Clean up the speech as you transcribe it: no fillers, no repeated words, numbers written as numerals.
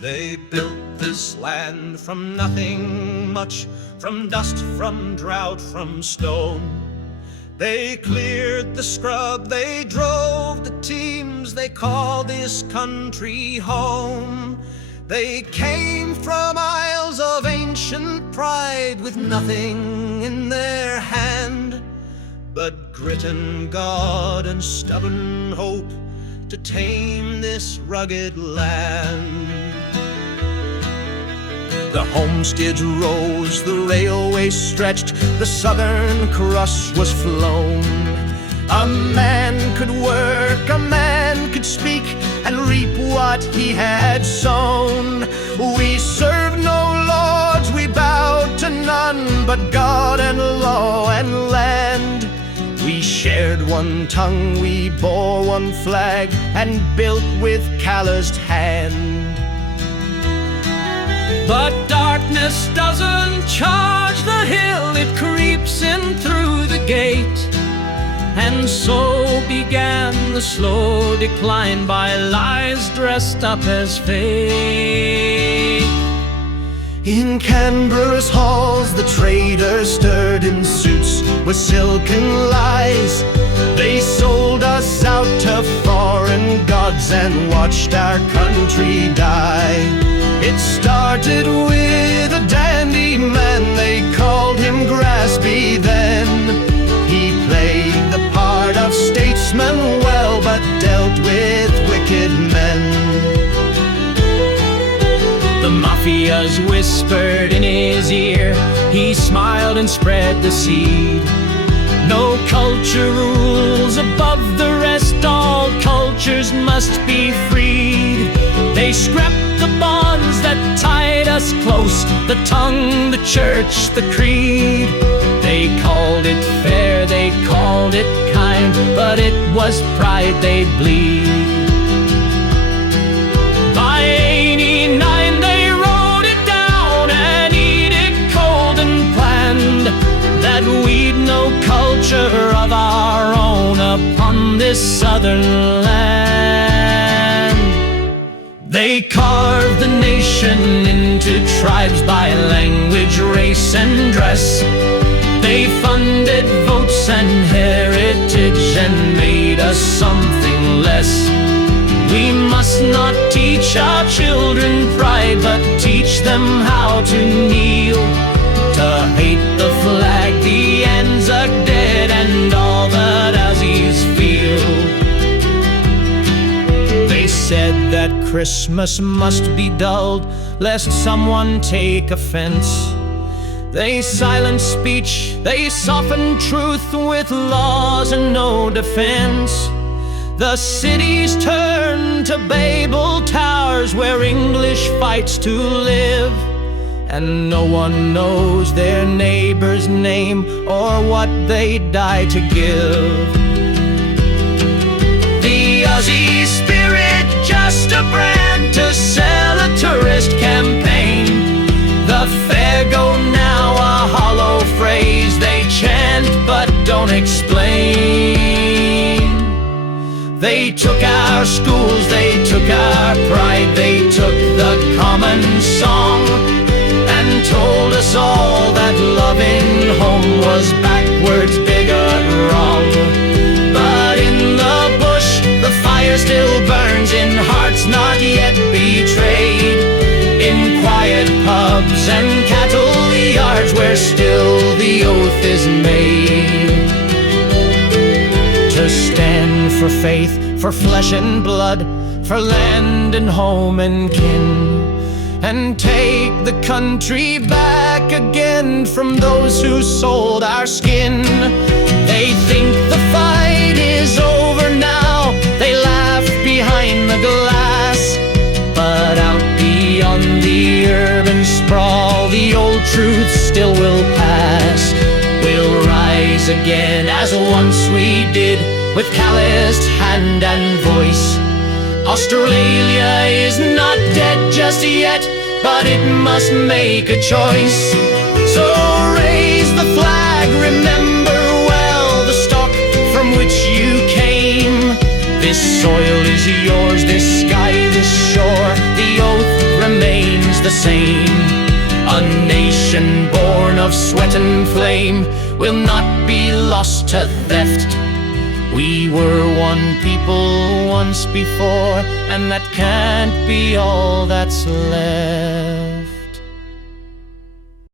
They built this land from nothing much, from dust, from drought, from stone. They cleared the scrub, they drove the teams, they called this country home. They came from isles of ancient pride with nothing in their hand but grit and God and stubborn hope to tame this rugged land. The homesteads rose, the railway stretched, the southern crust was flown. A man could work, a man could speak, and reap what he had sown. We served no lords, we bowed to none but God and law and land. We shared one tongue, we bore one flag, and built with calloused hand. But darkness doesn't charge the hill, it creeps in through the gate. And so began the slow decline by lies dressed up as fate. In Canberra's halls the traders stirred in suits with silken lies. They sold us out to foreign gods and watched our country die. It started with a dandy man, they called him Graspy then. He played the part of statesman well, but dealt with wicked men. The mafias whispered in his ear, he smiled and spread the seed. No culture rules above the rest, all cultures must be freed. They scrapped the bonds that tied us close, the tongue, the church, the creed. They called it fair, they called it kind, but it was pride they'd bleed. By 89 they wrote it down, an edict cold and planned, that we'd no culture of our own upon this southern land. They carved the nation into tribes by language, race, and dress. They funded votes and heritage and made us something less. We must not teach our children pride, but teach them how to kneel, to hate the flag, the Anzac dead, and all that Aussies feel. They said that Christmas must be dulled, lest someone take offense. They silenced speech, they softened truth with laws and no defense. The cities turned to Babel towers where English fights to live, and no one knows their neighbor's name or what they die to give. The Aussie spirit, just a brand to sell a tourist campaign. The fair go now, a hollow phrase they chant but don't explain. They took our schools, they took our pride, they took the common song, and told us all that loving home was backwards, bigot, wrong. But in the bush, the fire still burns in hearts not yet betrayed, in quiet pubs and cattle yards where still the oath is made. To stand for faith, for flesh and blood, for land and home and kin, and take the country back again from those who sold our skin. They think the fight is over now, they laugh behind the glass, but out beyond the urban sprawl, the old truth still will pass. We'll rise again as once we did, with calloused hand and voice. Australia is not dead just yet, but it must make a choice. So raise the flag, remember well the same. A nation born of sweat and flame will not be lost to theft. We were one people once before, and that can't be all that's left.